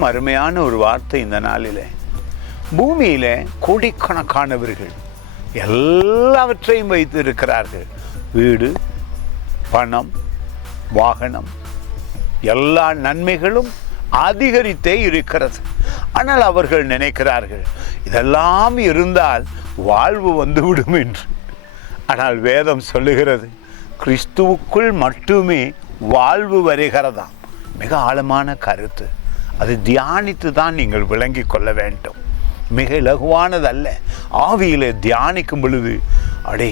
மிகவும் அருமையான ஒரு வார்த்தை இந்த நாளில். பூமியில் கோடிக்கணக்கானவர்கள் எல்லாவற்றையும் வைத்து இருக்கிறார்கள். வீடு, பணம், வாகனம், எல்லா நன்மைகளும் அதிகரித்தே இருக்கிறது. ஆனால் அவர்கள் நினைக்கிறார்கள் இதெல்லாம் இருந்தால் வாழ்வு வந்துவிடும் என்று. ஆனால் வேதம் சொல்லுகிறது கிறிஸ்துவுக்குள் மட்டுமே வாழ்வு வருகிறதாம். மிக ஆழமான கருத்து. அது தியானித்து தான் நீங்கள் விளங்கி கொள்ள வேண்டும். மிக இலகுவானதல்ல. ஆவியிலே தியானிக்கும் பொழுது அடே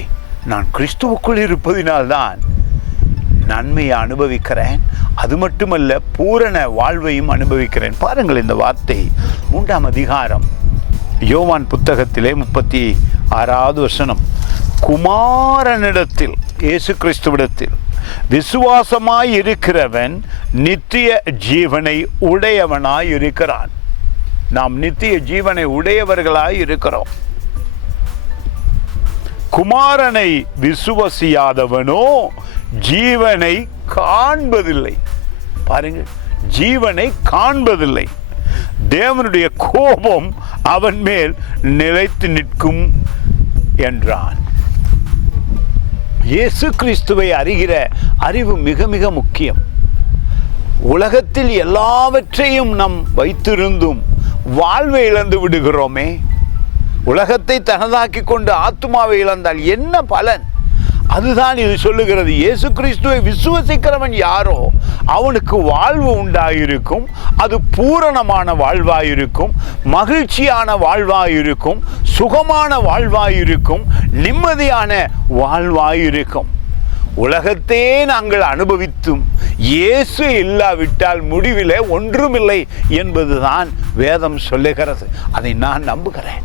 நான் கிறிஸ்துவுக்குள் இருப்பதினால்தான் நன்மையை அனுபவிக்கிறேன், அது மட்டுமல்ல பூரண வாழ்வையும் அனுபவிக்கிறேன். பாருங்கள் இந்த வார்த்தை 3ஆம் அதிகாரம் யோவான் புத்தகத்திலே 36வது வசனம். குமாரனிடத்தில், இயேசு கிறிஸ்துவிடத்தில் விசுவாசமாய் இருக்கிறவன் நித்திய ஜீவனை உடையவனாய் இருக்கிறான். நாம் நித்திய ஜீவனை உடையவர்களாய் இருக்கிறோம். குமாரனை விசுவாசியாதவனோ ஜீவனை காண்பதில்லை. பாருங்கள், ஜீவனை காண்பதில்லை. தேவனுடைய கோபம் அவன் மேல் நிலைத்து நிற்கும் என்றான். இயேசு கிறிஸ்துவை அறிகிற அறிவு மிக மிக முக்கியம். உலகத்தில் எல்லாவற்றையும் நாம் வைத்திருந்தும் வாழ்வை இழந்து விடுகிறோமே. உலகத்தை தனதாக்கி கொண்டு ஆத்துமாவை இழந்தால் என்ன பலன்? அதுதான் இது சொல்லுகிறது. இயேசு கிறிஸ்துவை விசுவசிக்கிறவன் யாரோ அவனுக்கு வாழ்வு உண்டாயிருக்கும். அது பூரணமான வாழ்வாயிருக்கும், மகிழ்ச்சியான வாழ்வாயிருக்கும், சுகமான வாழ்வாயிருக்கும், நிம்மதியான வாழ்வாயிருக்கும். உலகத்தையே நாங்கள் அனுபவித்தும் இயேசு இல்லாவிட்டால் முடிவிலே ஒன்றுமில்லை என்பதுதான் வேதம் சொல்லுகிறது. அதை நான் நம்புகிறேன்.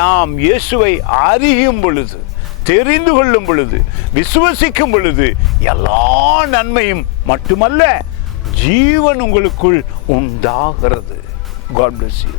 நாம் இயேசுவை அறியும் பொழுது, தெரிந்து கொள்ளும் பொழுது, விசுவசிக்கும் பொழுது எல்லா நன்மையும் மட்டுமல்ல ஜீவன் உங்களுக்குள் உண்டாகிறது. God bless you.